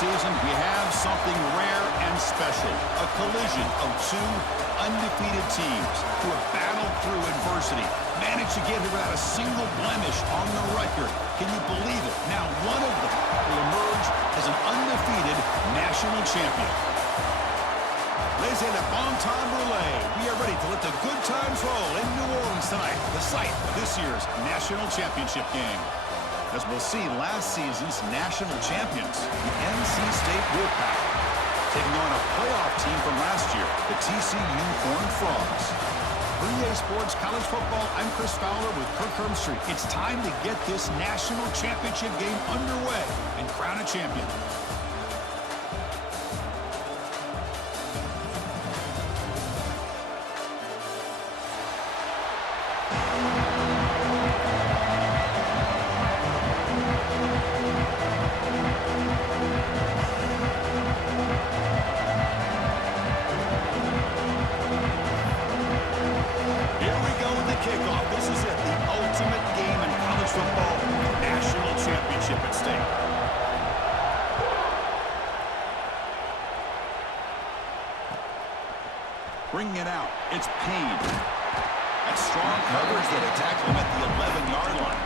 season, we have something rare and special. A collision of two undefeated teams who have battled through adversity, managed to get here without a single blemish on the record. Can you believe it? Now one of them will emerge as an undefeated national champion. Ladies and gentlemen, bon temps roulette. We are ready to let the good times roll in New Orleans tonight, the site of this year's national championship game. As we'll see, last season's national champions, the NC State Wolfpack, taking on a playoff team from last year, the TCU Horned Frogs. For EA Sports College Football, I'm Chris Fowler with Kirk Herbstreit. It's time to get this national championship game underway and crown a champion. Bringing it out, it's Payne. That's strong coverage that attacked him at the 11-yard line.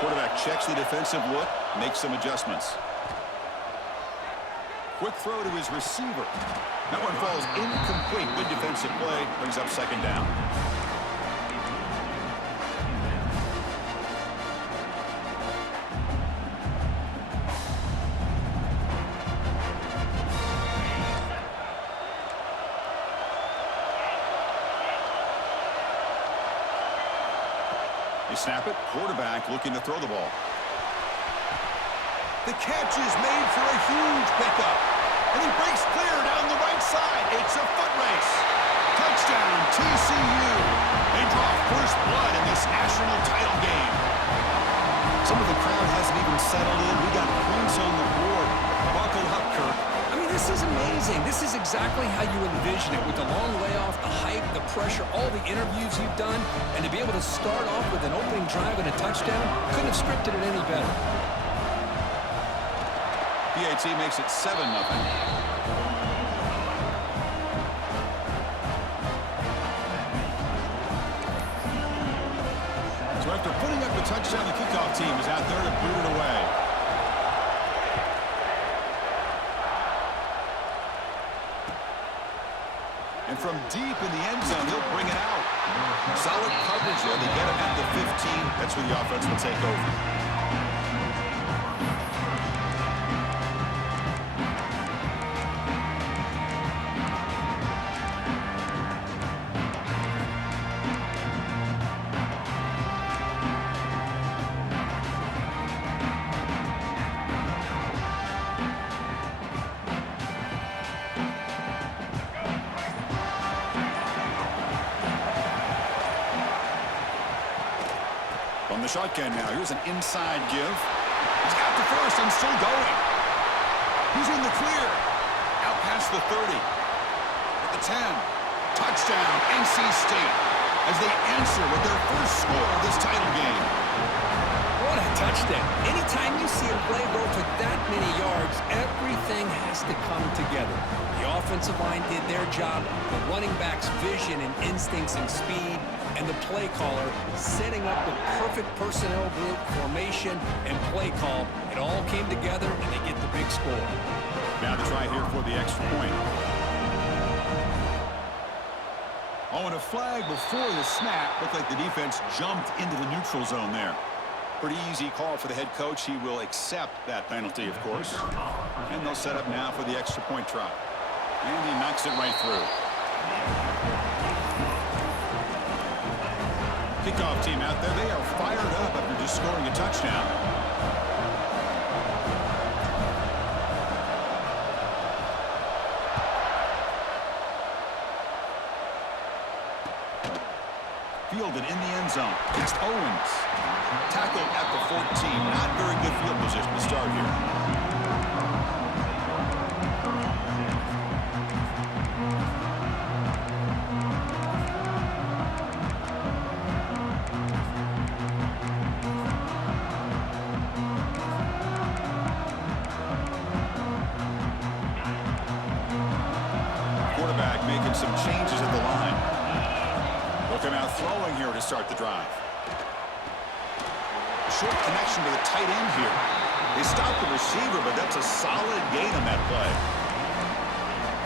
Quarterback checks the defensive look, makes some adjustments. Quick throw to his receiver. That one falls incomplete. Good defensive play. Brings up second down. They snap it. Quarterback looking to throw the ball. The catch is made for a huge pickup. And he breaks clear down the right side. It's a foot race. Touchdown, TCU. They draw first blood in this national title game. Some of the crowd hasn't even settled in. We got points on the board. Buckle up, Kirk. I mean, this is amazing. This is exactly how you envision it, with the long layoff, the hype, the pressure, all the interviews you've done, and to be able to start off with an opening drive and a touchdown, couldn't have scripted it any better. PAT makes it 7-0. So after putting up the touchdown, the kickoff team is out there to boot it away. And from deep in the end zone, he'll bring it out. Solid coverage there. They get him at the 15. That's where the offense will take over. On the shotgun now, here's an inside give. He's got the first and still going. He's in the clear. Out past the 30. At the 10. Touchdown, NC State, as they answer with their first score of this title game. What a touchdown. Anytime you see a play go for that many yards, everything has to come together. The offensive line did their job, the running back's vision and instincts and speed, and the play caller setting up the perfect personnel group, formation, and play call. It all came together, and they get the big score. Now to try here for the extra point. Oh, and a flag before the snap. Looked like the defense jumped into the neutral zone there. Pretty easy call for the head coach. He will accept that penalty, of course. And they'll set up now for the extra point try. And he knocks it right through. Kickoff team out there. They are fired up after just scoring a touchdown. Fielded in the end zone. It's Owens. Tackled at the 14. Not very good field position to start here. Quarterback making some changes at the line. They'll come out throwing here to start the drive. Short connection to the tight end here. They stopped the receiver, but that's a solid gain on that play.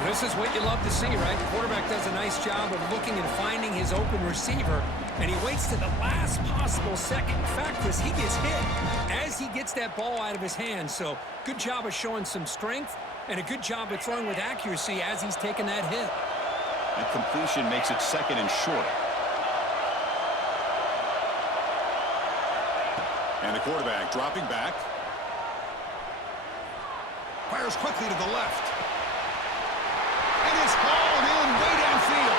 This is what you love to see, right? The quarterback does a nice job of looking and finding his open receiver, and he waits to the last possible second. In fact, Chris, he gets hit as he gets that ball out of his hands. So good job of showing some strength and a good job of throwing with accuracy as he's taking that hit. And completion makes it second and short. And the quarterback dropping back. Fires quickly to the left. And it's hauled in way downfield.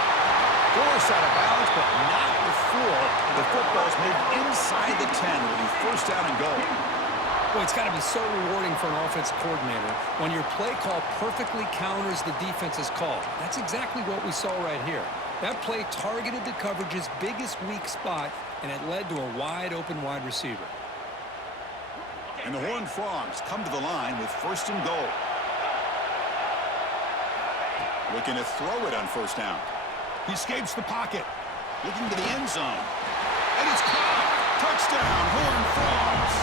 Forced out of bounds, but not before the football's moved inside the 10. Will be first down and goal. Boy, it's got to be so rewarding for an offensive coordinator when your play call perfectly counters the defense's call. That's exactly what we saw right here. That play targeted the coverage's biggest weak spot, and it led to a wide-open wide receiver. And the Horned Frogs come to the line with first and goal. Looking to throw it on first down. He escapes the pocket. Looking to the end zone. And it's caught. Touchdown, Horned Frogs.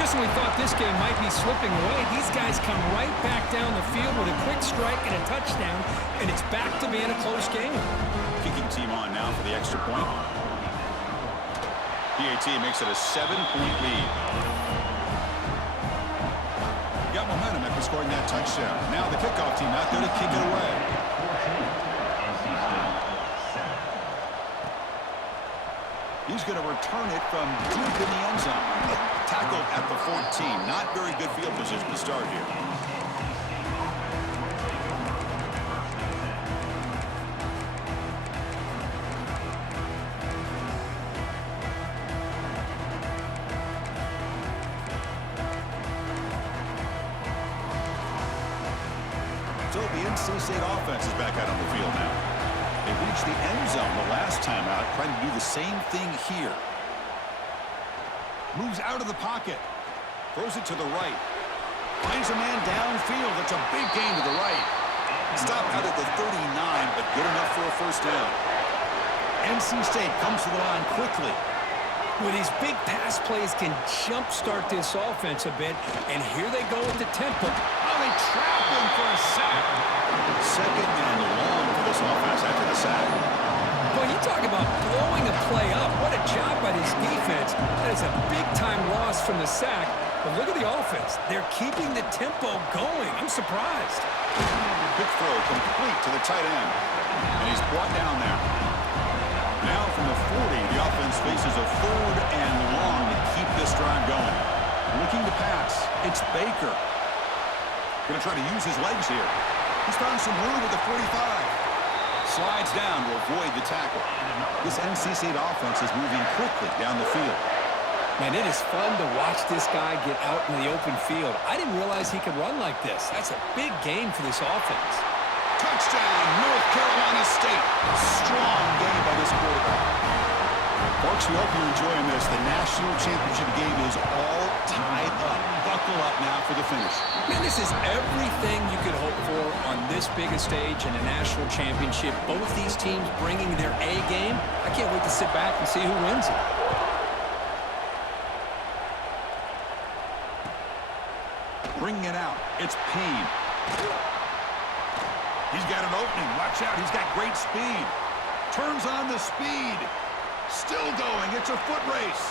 Just when we thought this game might be slipping away, these guys come right back down the field with a quick strike and a touchdown, and it's back to being a close game. Kicking team on now for the extra point. PAT makes it a 7-point lead. Got momentum after scoring that touchdown. Now the kickoff team out there to kick it away. He's going to return it from deep in the end zone. Tackled at the 14. Not very good field position to start here. So the NC State offense is back out on the field now. They reached the end zone the last time out, trying to do the same thing here. Moves out of the pocket. Throws it to the right. Finds a man downfield. It's a big gain to the right. Stop out at the 39, but good enough for a first down. NC State comes to the line quickly. With these big pass plays can jumpstart this offense a bit, and here they go with the tempo. Oh, they trap him for a sack. Second and long for this offense after the sack. Boy, you talk about blowing a play up. What a job by this defense. That is a big-time loss from the sack. But look at the offense. They're keeping the tempo going. I'm surprised. Quick throw complete to the tight end. And he's brought down there. Now from the 40, the offense faces a third and long to keep this drive going. Looking to pass. It's Baker. Going to try to use his legs here. He's found some room at the 45. Slides down to avoid the tackle. This NC State offense is moving quickly down the field. Man, it is fun to watch this guy get out in the open field. I didn't realize he could run like this. That's a big game for this offense. Touchdown, North Carolina State. Strong game by this quarterback. Folks, we hope you're enjoying this. The national championship game is all tied up. Buckle up now for the finish. Man, this is everything you could hope for on this big a stage in a national championship. Both these teams bringing their A game. I can't wait to sit back and see who wins it. Bringing it out. It's Payne. He's got an opening. Watch out. He's got great speed. Turns on the speed. Still going. It's a foot race.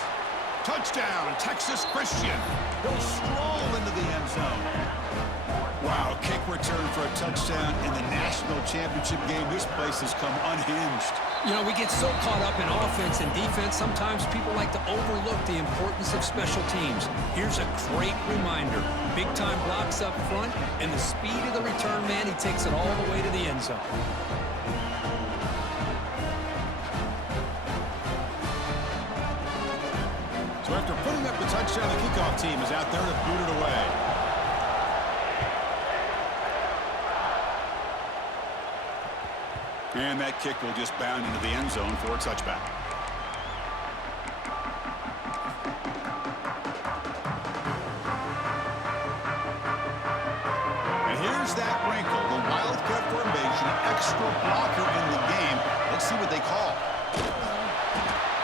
Touchdown, Texas Christian. He'll stroll into the end zone. Wow, kick return for a touchdown in the national championship game. This place has come unhinged. You know, we get so caught up in offense and defense, sometimes people like to overlook the importance of special teams. Here's a great reminder. Big-time blocks up front, and the speed of the return man, he takes it all the way to the end zone. So after putting up the touchdown, the kickoff team is out there to boot it away. And that kick will just bound into the end zone for a touchback. And here's that wrinkle, the Wildcat formation, extra blocker in the game. Let's see what they call.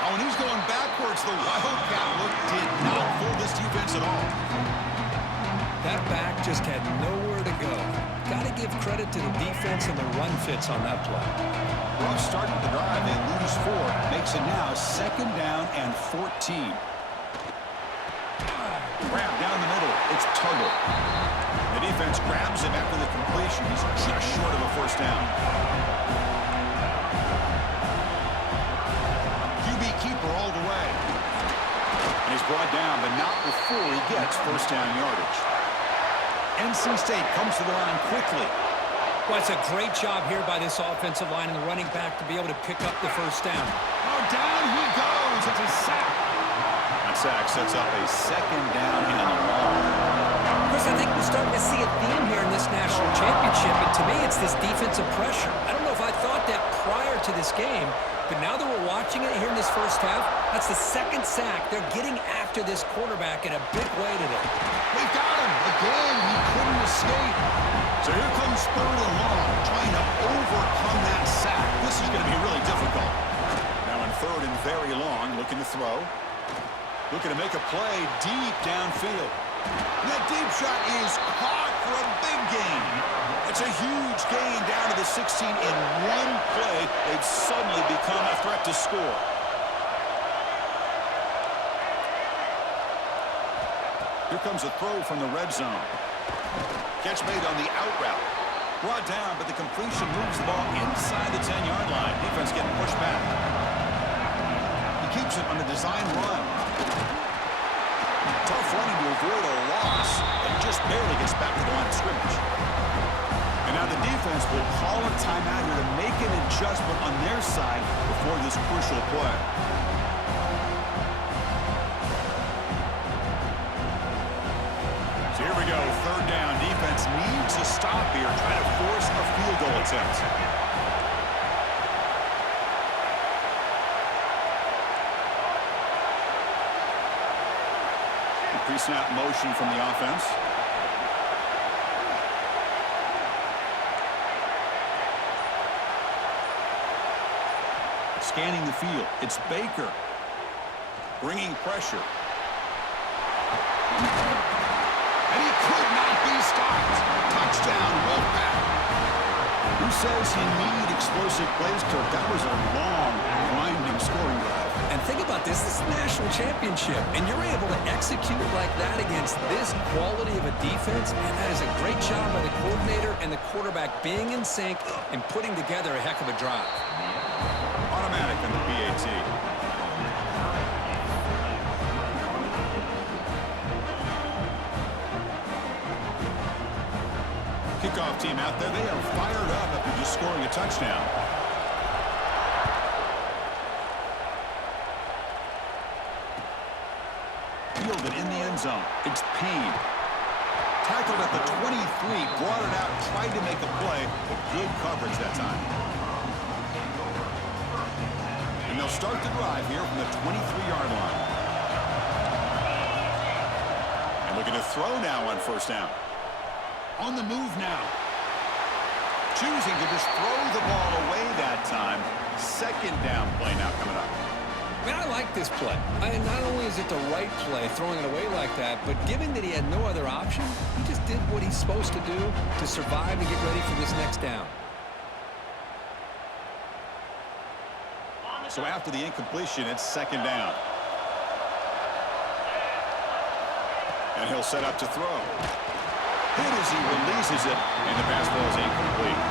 Oh, and he's going backwards. The Wildcat look did not fool this defense at all. That back just had nowhere to go. Got to give credit to the defense and the run fits on that play. Rough start to the drive. They lose 4. Makes it now 2nd down and 14. Grab down the middle. It's Tuggle. The defense grabs him after the completion. He's just short of a 1st down. QB keeper all the way. And he's brought down, but not before he gets 1st down yardage. NC State comes to the line quickly. Well, it's a great job here by this offensive line and the running back to be able to pick up the 1st down. Oh, down he goes. It's a sack. That sack sets up a 2nd down and long. Chris, I think we're starting to see a theme here in this national championship, and to me, it's this defensive pressure. I don't know if I thought that prior to this game, but now that we're watching it here in this 1st half, that's the 2nd sack. They're getting after this quarterback in a big way today. They got him. Again, he couldn't escape. So here comes 3rd and long, trying to overcome that sack. This is going to be really difficult. Now in 3rd and very long, looking to throw. Looking to make a play deep downfield. And that deep shot is caught for a big gain. It's a huge gain down to the 16 in one play. They've suddenly become a threat to score. Here comes a throw from the red zone. Catch made on the out route. Brought down, but the completion moves the ball inside the 10-yard line. Defense getting pushed back. He keeps it on the design run. Tough running to avoid a loss, and just barely gets back to the line of scrimmage. And now the defense will call a timeout here to make an adjustment on their side before this crucial play. So here we go, 3rd down. Defense needs a stop here, trying to force a field goal attempt. Pre-snap motion from the offense. Scanning the field. It's Baker. Bringing pressure. And he could not be stopped. Touchdown, Wolfpack. Who says you need explosive plays, Kirk? That was a long, winding scoring drive. And think about this. This is the national championship, and you're able to execute like that against this quality of a defense. Man, that is a great job by the coordinator and the quarterback being in sync and putting together a heck of a drive. Automatic on the PAT. Kickoff team out there. They are fired up after just scoring a touchdown. Fielded in the end zone. It's Payne. Tackled at the 23, brought it out, tried to make a play, but good coverage that time. And they'll start the drive here from the 23-yard line. And looking to throw now on 1st down. On the move now. Choosing to just throw the ball away that time. 2nd down play now coming up. Man, I like this play. Not only is it the right play, throwing it away like that, but given that he had no other option, he just did what he's supposed to do to survive and get ready for this next down. So after the incompletion, it's 2nd down. And he'll set up to throw. Hit as he releases it, and the pass ball is incomplete.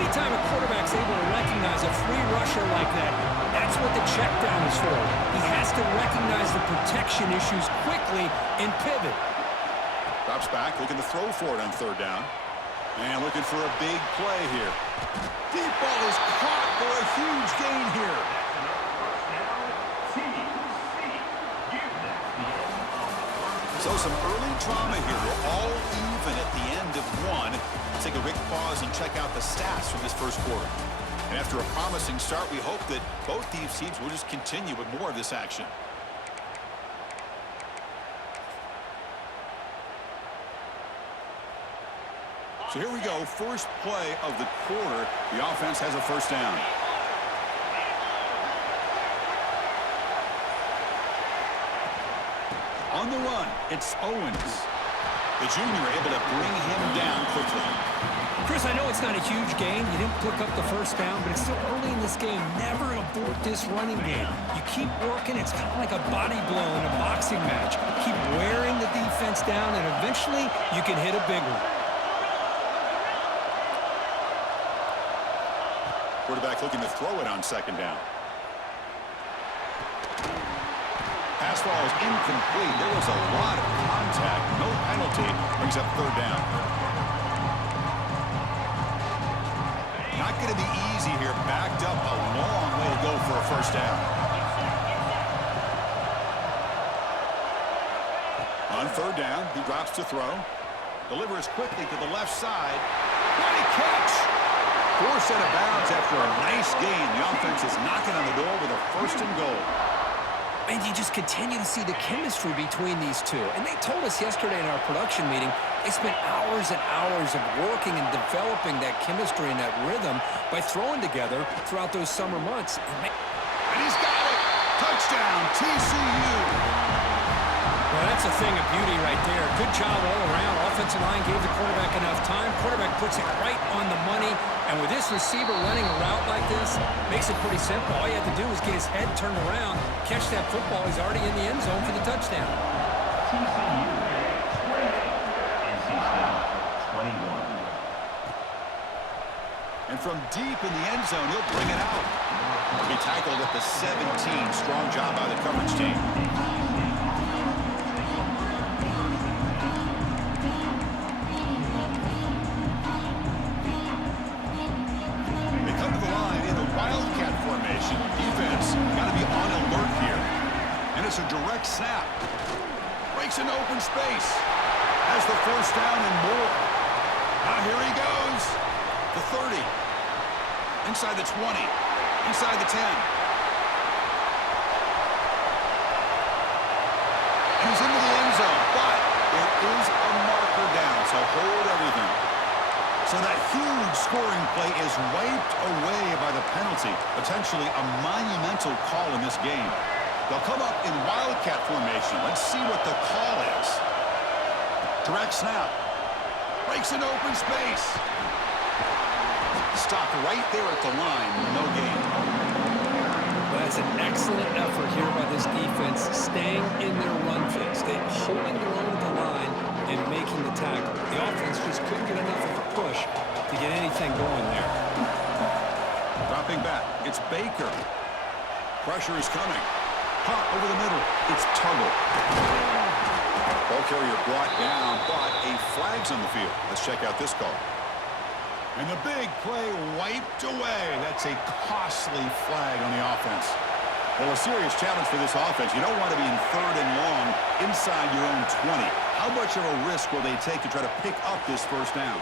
Anytime a quarterback's able to recognize a free rusher like that, that's what the check down is for. He has to recognize the protection issues quickly and pivot. Drops back, looking to throw for it on 3rd down. And looking for a big play here. Deep ball is caught for a huge gain here. So some early drama here. We're all even at the end of one. Let's take a quick pause and check out the stats from this first quarter. And after a promising start, we hope that both these teams will just continue with more of this action. So here we go. First play of the quarter. The offense has a first down. On the run, it's Owens. The junior able to bring him down quickly. Chris, I know it's not a huge gain. You didn't pick up the first down, but it's still early in this game. Never abort this running game. You keep working. It's kind of like a body blow in a boxing match. Keep wearing the defense down, and eventually you can hit a big one. Quarterback looking to throw it on second down. Pass ball is incomplete. There was a lot of contact. No penalty. Brings up third down. Not going to be easy here. Backed up a long way to go for a first down. On third down, he drops to throw. Delivers quickly to the left side. What a catch! Forced out of bounds after a nice gain. The offense is knocking on the door with a first and goal. And you just continue to see the chemistry between these two. And they told us yesterday in our production meeting, they spent hours and hours of working and developing that chemistry and that rhythm by throwing together throughout those summer months. And he's got it! Touchdown, TCU! Well, that's a thing of beauty right there. Good job all around. Offensive line gave the quarterback enough time. Quarterback puts it right on the money. And with this receiver running a route like this, makes it pretty simple. All you have to do is get his head turned around, catch that football. He's already in the end zone for the touchdown. And from deep in the end zone, he'll bring it out. He'll be tackled at the 17. Strong job by the coverage team. Wildcat formation. Defense got to be on alert here. And it's a direct snap. Breaks an open space. Has the first down and more. Now here he goes. The 30. Inside the 20. Inside the 10. And he's into the end zone. But there is a marker down, so hold everything. So that huge scoring play is wiped away by the penalty. Potentially a monumental call in this game. They'll come up in Wildcat formation. Let's see what the call is. Direct snap. Breaks an open space. Stopped right there at the line. No gain. Well, that's an excellent effort here by this defense, staying in their run fix. They're holding their own at the line and making the tackle. The offense just couldn't get enough of a push to get anything going there. Dropping back. It's Baker. Pressure is coming. Hot over the middle. It's Tuggle. Ball carrier brought down, but a flag's on the field. Let's check out this call. And the big play wiped away. That's a costly flag on the offense. Well, a serious challenge for this offense. You don't want to be in third and long inside your own 20. How much of a risk will they take to try to pick up this first down?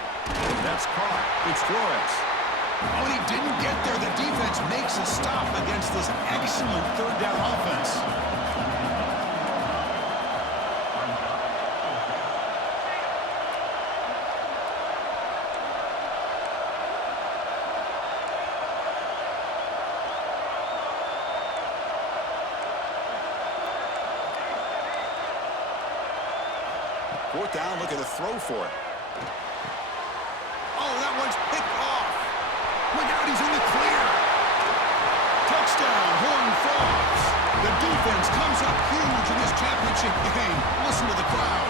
That's caught. It's Flores. Oh, and he didn't get there. The defense makes a stop against this excellent third down offense. Fourth down, looking to throw for it. Oh, that one's picked off. Look out, he's in the clear. Touchdown, Horned Frogs. The defense comes up huge in this championship game. Listen to the crowd.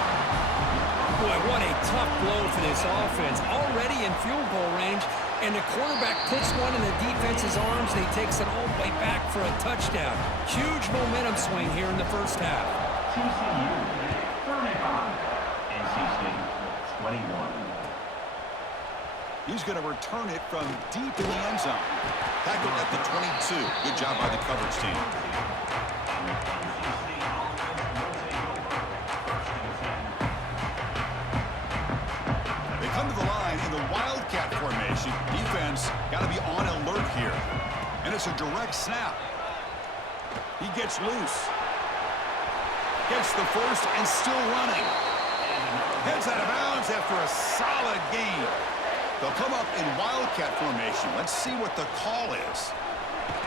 Boy, what a tough blow for this offense. Already in field goal range, and the quarterback puts one in the defense's arms, and he takes it all the way back for a touchdown. Huge momentum swing here in the first half. TCU 35. 21. He's going to return it from deep in the end zone. Tackled at the 22. Good job by the coverage team. Defense got to be on alert here. And it's a direct snap. He gets loose. Gets the first and still running. Heads out of bounds after a solid gain. They'll come up in wildcat formation. Let's see what the call is.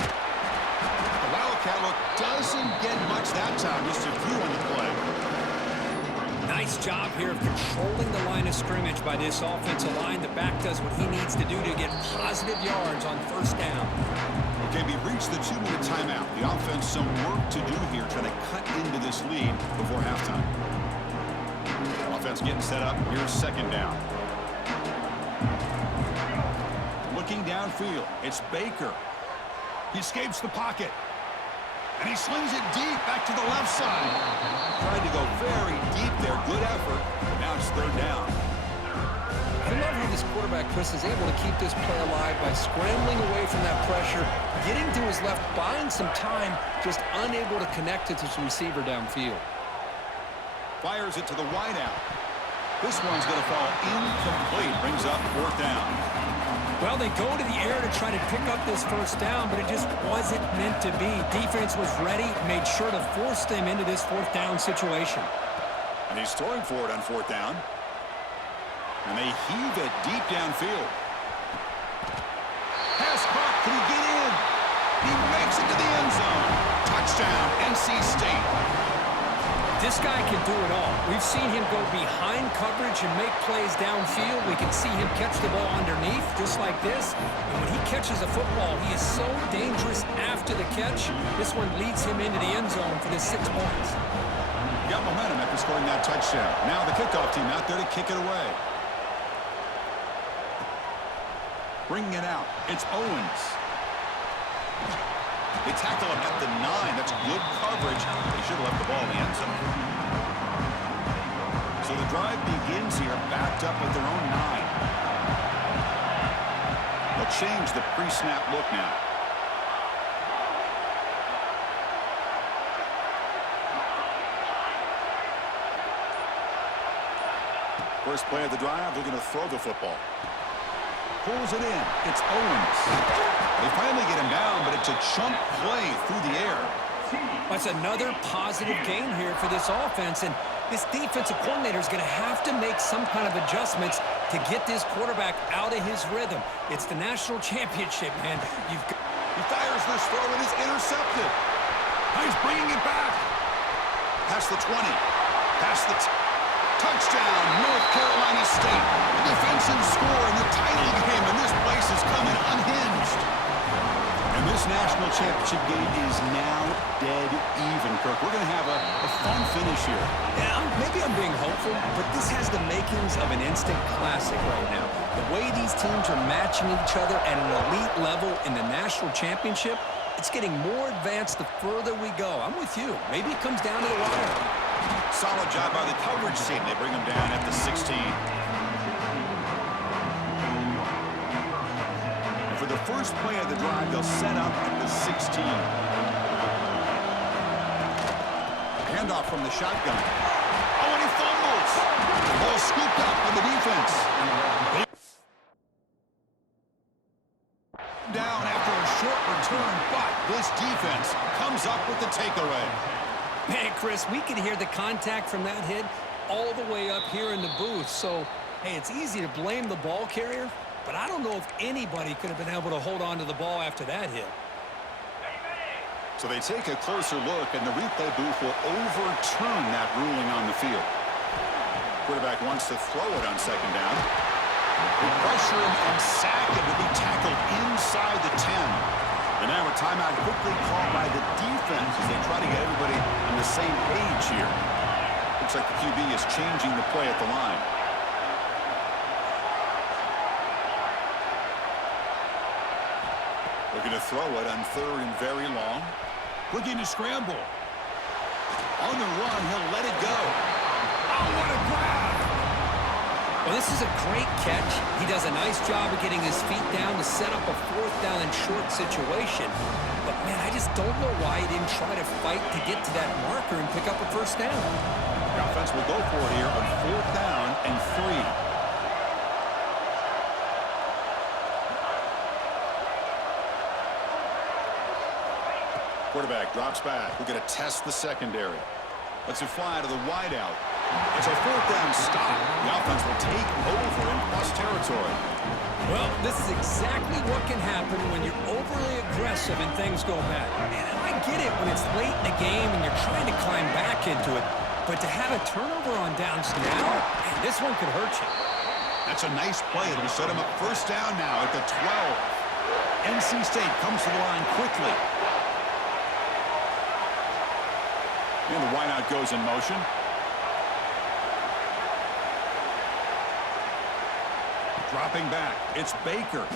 The wildcat look doesn't get much that time. Just a few on the play. Nice job here of controlling the line of scrimmage by this offensive line. The back does what he needs to do to get positive yards on first down. Okay, we've reached the 2-minute timeout. The offense some work to do here, trying to cut into this lead before halftime. Offense getting set up. Here's second down. Looking downfield. It's Baker. He escapes the pocket. And he slings it deep back to the left side. Tried to go very deep there. Good effort. But now it's third down. I love how this quarterback, Chris, is able to keep this play alive by scrambling away from that pressure, getting to his left, buying some time, just unable to connect it to his receiver downfield. Fires it to the wideout. This one's going to fall incomplete. Brings up fourth down. Well, they go to the air to try to pick up this first down, but it just wasn't meant to be. Defense was ready, made sure to force them into this fourth down situation. And he's throwing for it on fourth down. And they heave it deep downfield. Pass caught. Can he get in? He makes it to the end zone. Touchdown, NC State. This guy can do it all. We've seen him go behind coverage and make plays downfield. We can see him catch the ball underneath, just like this. And when he catches a football, he is so dangerous after the catch. This one leads him into the end zone for the 6 points. Got momentum after scoring that touchdown. Now the kickoff team out there to kick it away. Bringing it out. It's Owens. They tackle him at the 9. That's good coverage. They should have left the ball in the end zone. So the drive begins here, backed up at their own 9. They'll change the pre-snap look now. First play of the drive, they're going to throw the football. Pulls it in. It's Owens. They finally get him down, but it's a chunk play through the air. That's another positive game here for this offense, and this defensive coordinator is going to have to make some kind of adjustments to get this quarterback out of his rhythm. It's the national championship, man. He fires this throw and is intercepted. He's bringing it back. Past the 20. Past the touchdown, North Carolina State. Defensive score in the title game, and this place is coming unhinged. And this national championship game is now dead even, Kirk. We're going to have a fun finish here. Yeah, maybe I'm being hopeful, but this has the makings of an instant classic right now. The way these teams are matching each other at an elite level in the national championship, it's getting more advanced the further we go. I'm with you. Maybe it comes down to the wire. Solid job by the coverage team. They bring him down at the 16. And for the first play of the drive, they'll set up at the 16. Handoff from the shotgun. Oh, and he fumbles. Ball scooped up by the defense. Down after a short return, but this defense comes up with the takeaway. Man, Chris, we can hear the contact from that hit all the way up here in the booth. So, hey, it's easy to blame the ball carrier, but I don't know if anybody could have been able to hold on to the ball after that hit. So they take a closer look, and the replay booth will overturn that ruling on the field. Quarterback wants to throw it on second down. They pressure him and sack him to be tackled inside the 10. And now a timeout quickly called by the defense as they try to get everybody on the same page here. Looks like the QB is changing the play at the line. Looking to throw it on third and very long. Looking to scramble. On the run, he'll let it go. Oh, what a grab! Well, this is a great catch. He does a nice job of getting his feet down to set up a fourth down and short situation. But, man, I just don't know why he didn't try to fight to get to that marker and pick up a first down. The offense will go for it here on fourth down and 3. Quarterback drops back. We're going to test the secondary. Let's it fly to the wideout. It's a fourth down stop. The offense will take over in plus territory. Well, this is exactly what can happen when you're overly aggressive and things go bad. And I get it when it's late in the game and you're trying to climb back into it. But to have a turnover on downs now, man, this one could hurt you. That's a nice play. It'll set him up first down now at the 12. NC State comes to the line quickly. And the wideout goes in motion. Dropping back, it's Baker.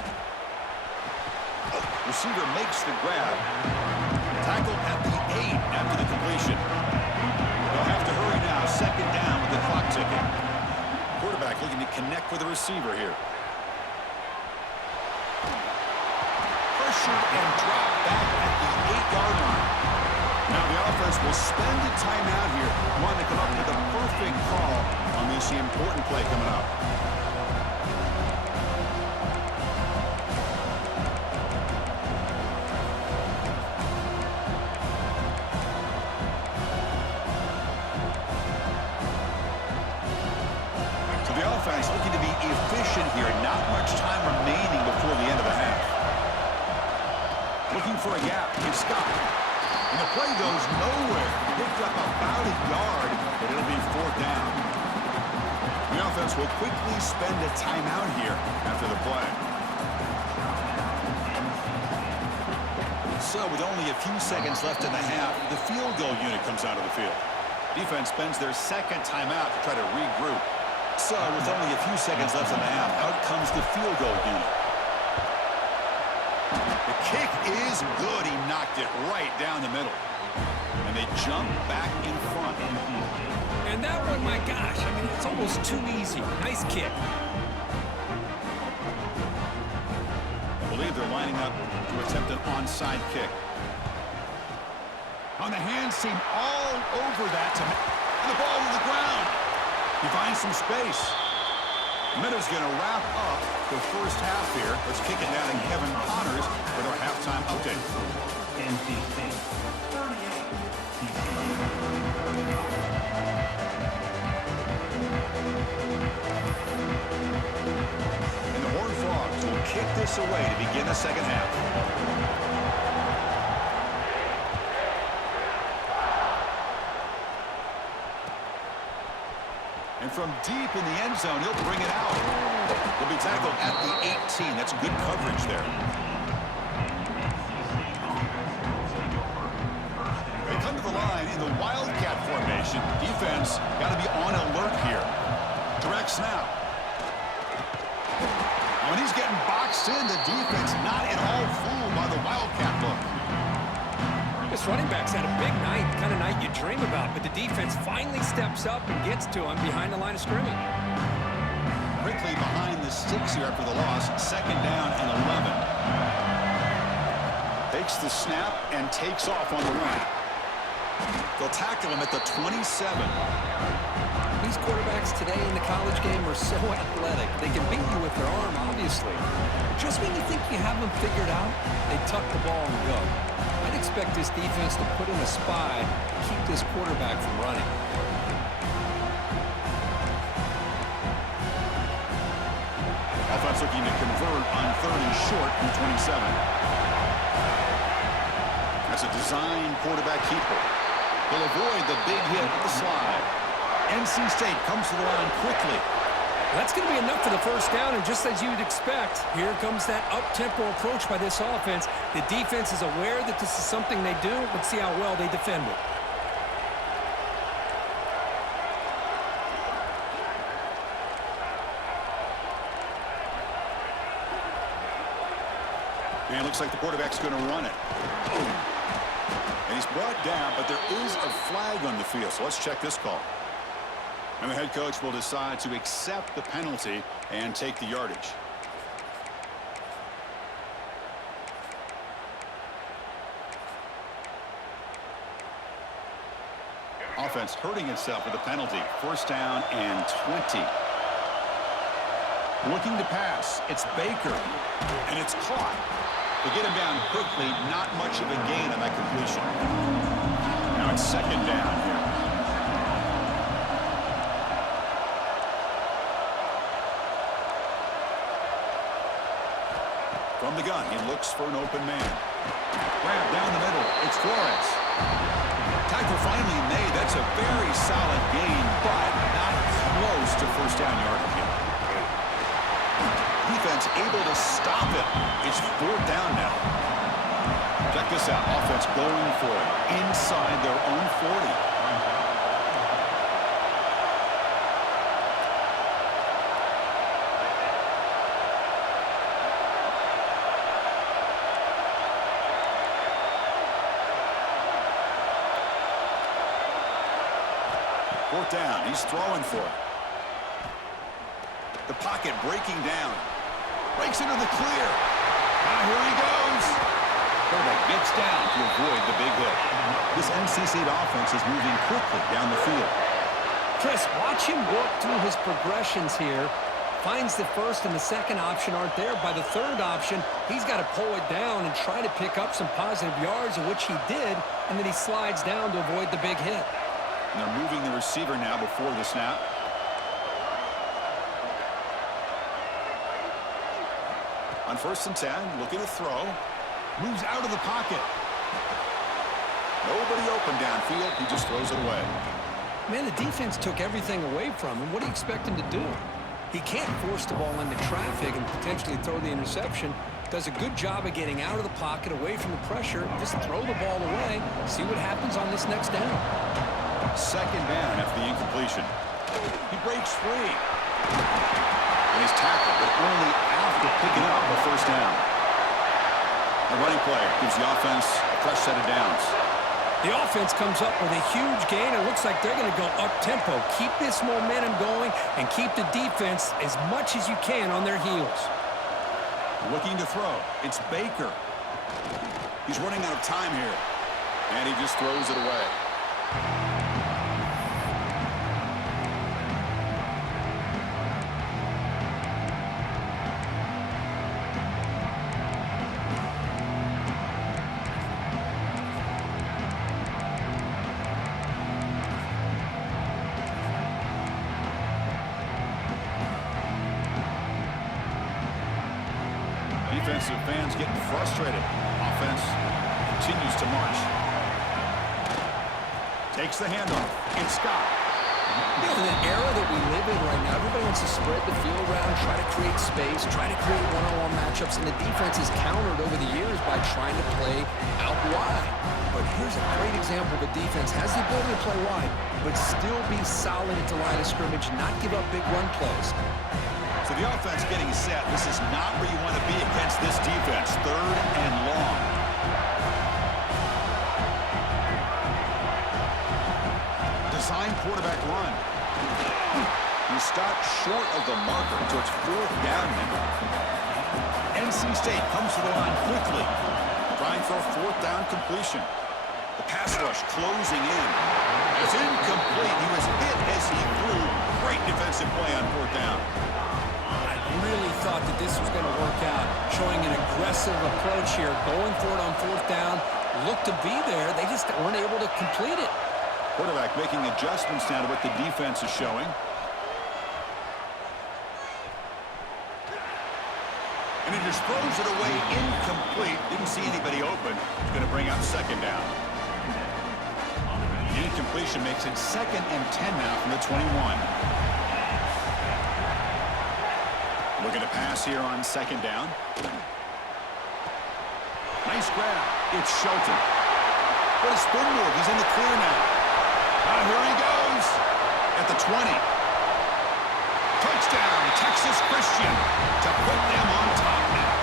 Receiver makes the grab. Tackle at the 8 after the completion. They'll have to hurry now, second down with the clock ticking. Quarterback looking to connect with the receiver here. Pressured and dropped back at the 8-yard line. Now the offense will spend a timeout here. Want to come up with a perfect call on this important play coming up. So the offense looking to be efficient here. Not much time remaining before the end of the half. Looking for a gap. It's Scott. And the play goes nowhere. Picked up about a yard, but it'll be fourth down. The offense will quickly spend a timeout here after the play. So with only a few seconds left in the half, the field goal unit comes out of the field. Defense spends their second timeout to try to regroup. So with only a few seconds left in the half, out comes the field goal unit. The kick is good. He knocked it right down the middle. And they jump back in front. And that one, my gosh, I mean, it's almost too easy. Nice kick. I believe they're lining up to attempt an onside kick. On the hands team all over that to the ball to the ground. He finds some space. Minuta's going to wrap up the first half here. Let's kick it down to Kevin Connors with our halftime update. NC State 38. And the Horned Frogs will kick this away to begin the second half. And from deep in the end zone, he'll bring it out. He'll be tackled at the 18. That's good coverage there. They come to the line in the Wildcat formation. Defense got to be on alert here. Direct snap. When he's getting boxed in, the defense not at all fooled by the Wildcat look. This running back's had a big night, the kind of night you dream about, but the defense finally steps up and gets to him behind the line of scrimmage. Quickly behind the sticks here after the loss. Second down and 11. Takes the snap and takes off on the run. They'll tackle him at the 27. These quarterbacks today in the college game are so athletic. They can beat you with their arm, obviously. But just when you think you have them figured out, they tuck the ball and go. I'd expect this defense to put in a spy to keep this quarterback from running. Offense looking to convert on third and short from the 27. That's a design quarterback keeper. He'll avoid the big hit with the slide. NC State comes to the line quickly. That's going to be enough for the first down, and just as you'd expect, here comes that up-tempo approach by this offense. The defense is aware that this is something they do. Let's see how well they defend it. And it looks like the quarterback's going to run it. And he's brought down, but there is a flag on the field, so let's check this call. And the head coach will decide to accept the penalty and take the yardage. Offense hurting itself with a penalty. First down and 20. Looking to pass. It's Baker. And it's caught. They get him down quickly. Not much of a gain on that completion. on second down here. From the gun, he looks for an open man. Grab down the middle. It's Flores. Tackle finally made. That's a very solid gain, but not close to first down yardage yet. Defense able to stop it. It's fourth down now. Check this out. Offense going for it inside their own 40. Fourth down. He's throwing for it. The pocket breaking down. Breaks into the clear. Now here he goes. Quarterback gets down to avoid the big hit. This NC State offense is moving quickly down the field. Chris, watch him work through his progressions here. Finds the first and the second option aren't there. By the third option, he's got to pull it down and try to pick up some positive yards, of which he did, and then he slides down to avoid the big hit. And they're moving the receiver now before the snap. On 1st and 10, looking to throw. Moves out of the pocket. Nobody open downfield. He just throws it away. Man, the defense took everything away from him. What do you expect him to do? He can't force the ball into traffic and potentially throw the interception. Does a good job of getting out of the pocket, away from the pressure. Just throw the ball away. See what happens on this next down. Second down after the incompletion. He breaks free. And he's tackled, but only after picking up the first down. The running play gives the offense a fresh set of downs. The offense comes up with a huge gain. It looks like they're going to go up-tempo. Keep this momentum going and keep the defense as much as you can on their heels. Looking to throw. It's Baker. He's running out of time here. And he just throws it away. Defensive fans getting frustrated. Offense continues to march. Takes the handoff. It's Scott. You know, in the era that we live in right now, everybody wants to spread the field around, try to create space, try to create one-on-one matchups, and the defense is countered over the years by trying to play out wide. But here's a great example of a defense has the ability to play wide, but still be solid at the line of scrimmage, not give up big run plays. So the offense getting set. This is not where you want to be against this defense. Third and long. Design quarterback run. He stopped short of the marker, so it's fourth down now. NC State comes to the line quickly, trying for a fourth down completion. The pass rush closing in. It's incomplete. He was hit as he threw. Great defensive play on fourth down. Really thought that this was going to work out, showing an aggressive approach here, going for it on fourth down, looked to be there, they just weren't able to complete it. Quarterback making adjustments now to what the defense is showing. And he just throws it away incomplete. Didn't see anybody open. He's going to bring up second down. The incompletion makes it 2nd and 10 now from the 21. Looking to pass here on second down. Nice grab. It's Shelton. What a spin move. He's in the clear now. Here he goes. At the 20. Touchdown, Texas Christian, to put them on top now.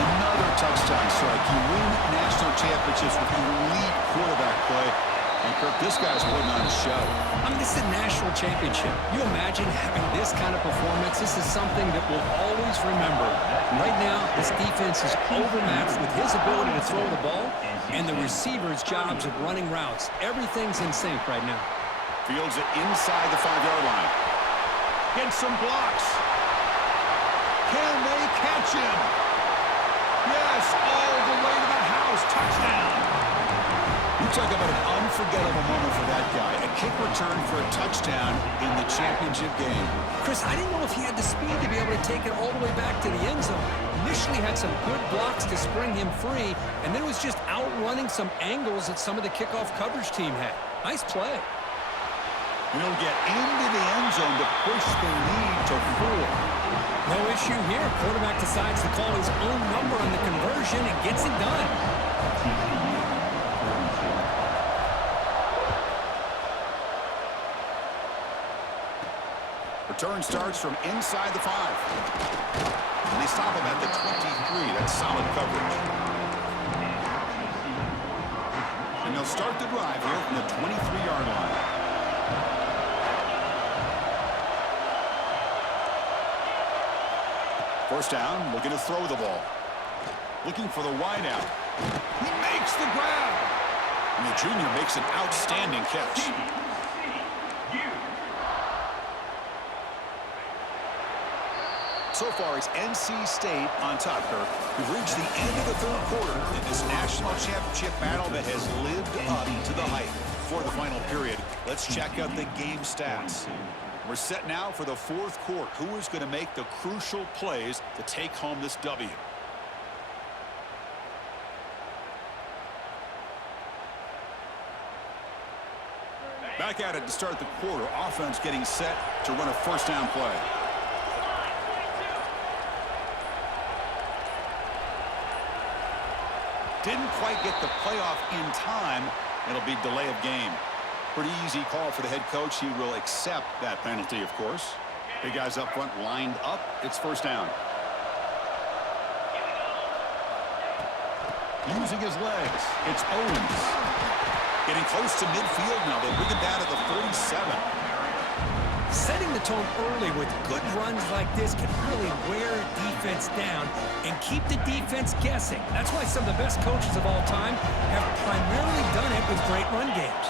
Another touchdown strike. You win national championships with elite quarterback play. And Kirk, this guy's putting on a show. I mean, this is a national championship. You imagine having this kind of performance? This is something that we'll always remember. Right now, this defense is overmatched with his ability to throw the ball and the receivers' jobs of running routes. Everything's in sync right now. Fields it inside the 5-yard line. Gets some blocks. Can they catch him? Yes, all the way to the house. Touchdown. You talk about an unforgettable moment for that guy. A kick return for a touchdown in the championship game. Chris, I didn't know if he had the speed to be able to take it all the way back to the end zone. Initially had some good blocks to spring him free, and then was just outrunning some angles that some of the kickoff coverage team had. Nice play. And he'll get into the end zone to push the lead to 4. No issue here. Quarterback decides to call his own number on the conversion and gets it done. Return starts from inside the 5. And they stop him at the 23. That's solid coverage. And they'll start the drive here from the 23-yard line. First down, looking to throw the ball. Looking for the wideout. He makes the grab. And the junior makes an outstanding catch. So far, it's NC State on top, Kirk. We've reached the end of the third quarter in this national championship battle that has lived up to the hype. For the final period, let's check out the game stats. We're set now for the fourth quarter. Who is going to make the crucial plays to take home this W? Back at it to start the quarter. Offense getting set to run a first down play. Didn't quite get the playoff in time. It'll be delay of game. Pretty easy call for the head coach. He will accept that penalty, of course. Big guys up front lined up. It's first down. Using his legs. It's Owens. Getting close to midfield now. They bring him down at the 47. Setting the tone early with good runs like this can really wear defense down and keep the defense guessing. That's why some of the best coaches of all time have primarily done it with great run games.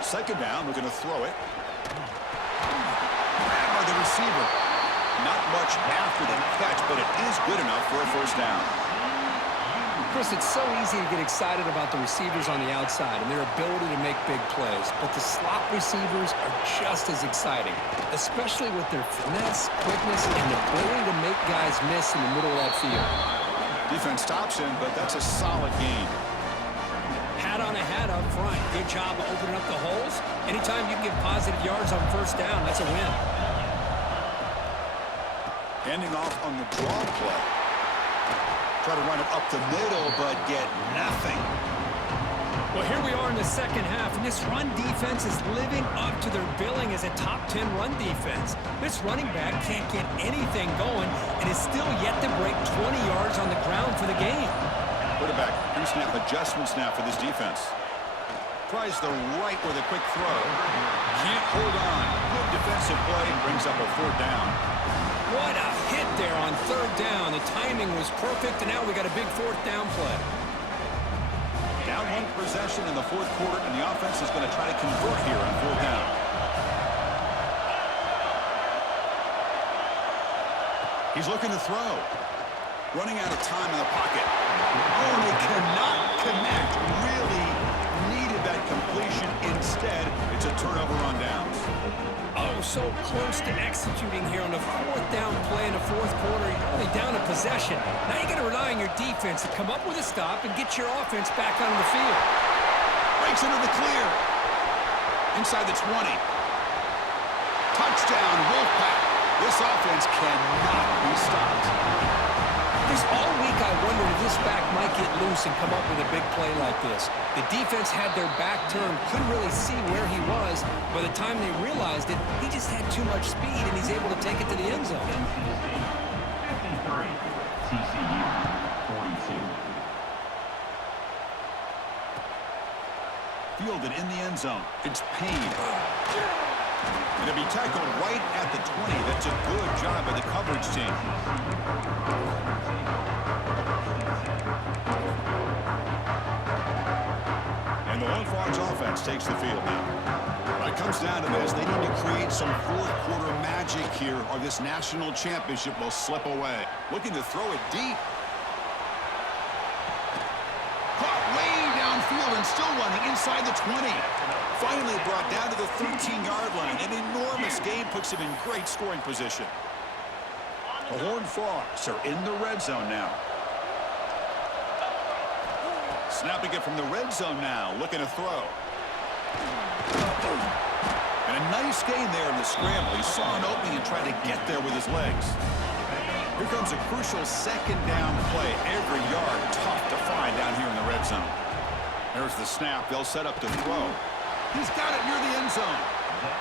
Second down, we're going to throw it. Grabbed by the receiver. Not much after the catch, but it is good enough for a first down. Chris, it's so easy to get excited about the receivers on the outside and their ability to make big plays, but the slot receivers are just as exciting, especially with their finesse, quickness, and the ability to make guys miss in the middle of that field. Defense stops him, but that's a solid gain. Hat on a hat up front. Good job of opening up the holes. Anytime you get positive yards on first down, that's a win. Handing off on the draw play. Try to run it up the middle, but get nothing. Well, here we are in the second half, and this run defense is living up to their billing as a top 10 run defense. This running back can't get anything going and is still yet to break 20 yards on the ground for the game. Quarterback, pre-snap adjustments now for this defense. Tries the right with a quick throw. Can't hold on. Good defensive play. Brings up a fourth down. What a hit there on third down. The timing was perfect, and now we got a big fourth down play. Down one possession in the fourth quarter, and the offense is going to try to convert here on fourth down. He's looking to throw. Running out of time in the pocket. Oh, they cannot connect. Really needed that completion. Instead, it's a turnover on downs. Oh, so close to executing here on the fourth down play in the fourth quarter. You're only down a possession. Now you got to rely on your defense to come up with a stop and get your offense back on the field. Breaks into the clear. Inside the 20. Touchdown, Wolfpack. This offense cannot be stopped. Chris, all week I wondered if this back might get loose and come up with a big play like this. The defense had their back turned, couldn't really see where he was. By the time they realized it, he just had too much speed, and he's able to take it to the end zone. 53, TCU 42. Fielded in the end zone. It's Payne. And to be tackled right at the 20. That's a good job by the coverage team. And the Lone Frogs offense takes the field now. When it comes down to this, they need to create some fourth quarter magic here, or this national championship will slip away. Looking to throw it deep. Caught way still running inside the 20. Finally brought down to the 13-yard line. An enormous gain puts him in great scoring position. The Horned Frogs are in the red zone now. Snapping it from the red zone now, looking to throw. And a nice gain there in the scramble. He saw an opening and tried to get there with his legs. Here comes a crucial second down play. Every yard tough to find down here in the red zone. There's the snap. They'll set up to throw. He's got it near the end zone.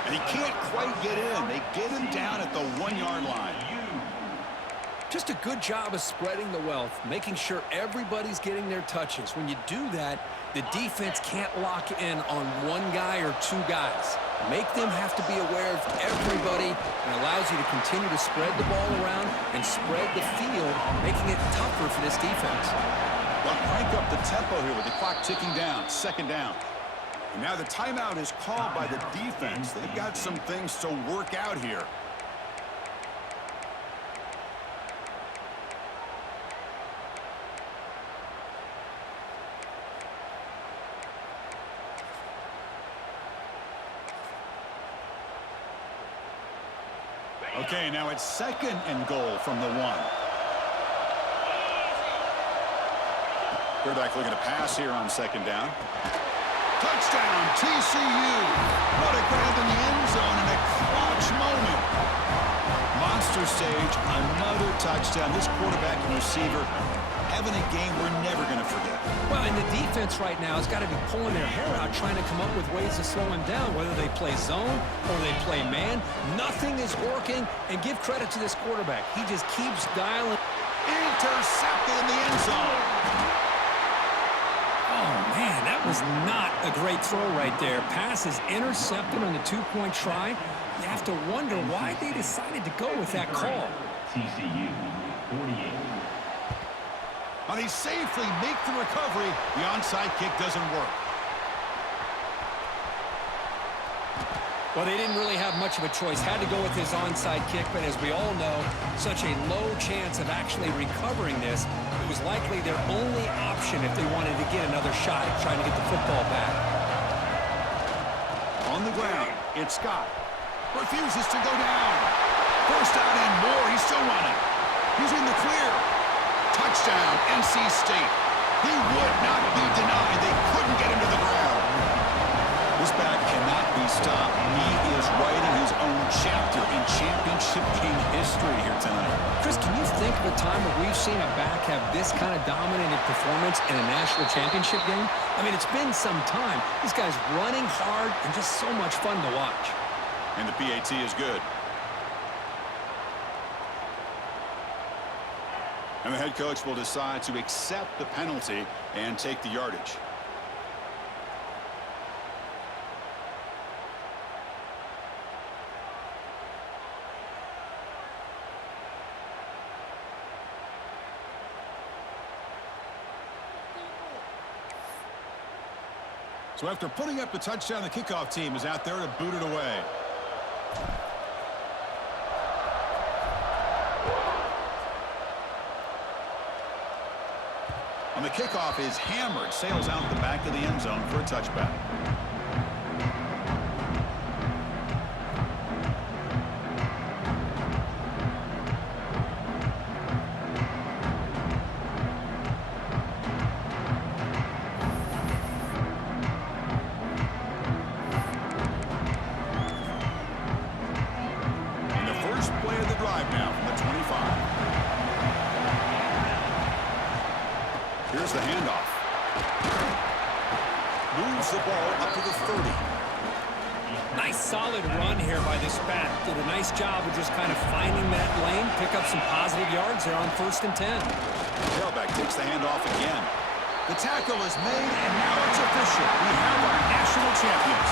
And he can't quite get in. They get him down at the 1-yard line. Just a good job of spreading the wealth, making sure everybody's getting their touches. When you do that, the defense can't lock in on one guy or two guys. Make them have to be aware of everybody, and allows you to continue to spread the ball around and spread the field, making it tougher for this defense. They'll crank up the tempo here with the clock ticking down. Second down. And now the timeout is called by the defense. They've got some things to work out here. Okay, now it's second and goal from the 1. Quarterback looking to pass here on second down. Touchdown, TCU. What a grab in the end zone in a clutch moment. Monster stage, another touchdown. This quarterback and receiver having a game we're never going to forget. Well, and the defense right now has got to be pulling their hair out trying to come up with ways to slow him down, whether they play zone or they play man. Nothing is working, and give credit to this quarterback. He just keeps dialing. Intercepted in the end zone. Oh, man, that was not a great throw right there. Pass is intercepted on the two-point try. You have to wonder why they decided to go with that call. TCU, 48. And they safely make the recovery. The onside kick doesn't work. Well, they didn't really have much of a choice. Had to go with his onside kick, but as we all know, such a low chance of actually recovering this. It was likely their only option if they wanted to get another shot at trying to get the football back. On the ground, it's Scott. Refuses to go down. First down and more. He's still running. He's in the clear. Touchdown, NC State. He would not be denied. They couldn't get him to the ground. This back cannot be stopped. He is writing his own chapter in championship game history here tonight. Chris, can you think of a time where we've seen a back have this kind of dominating performance in a national championship game? I mean, it's been some time. This guy's running hard and just so much fun to watch. And the PAT is good. And the head coach will decide to accept the penalty and take the yardage. So after putting up the touchdown, the kickoff team is out there to boot it away. And the kickoff is hammered, sails out the back of the end zone for a touchback. And the first play of the drive now from the 25. Here's the handoff. Moves the ball up to the 30. Nice solid run here by this back. Did a nice job of just kind of finding that lane, pick up some positive yards there on 1st and 10. The tailback takes the handoff again. The tackle is made, and now it's official. We have our national champions.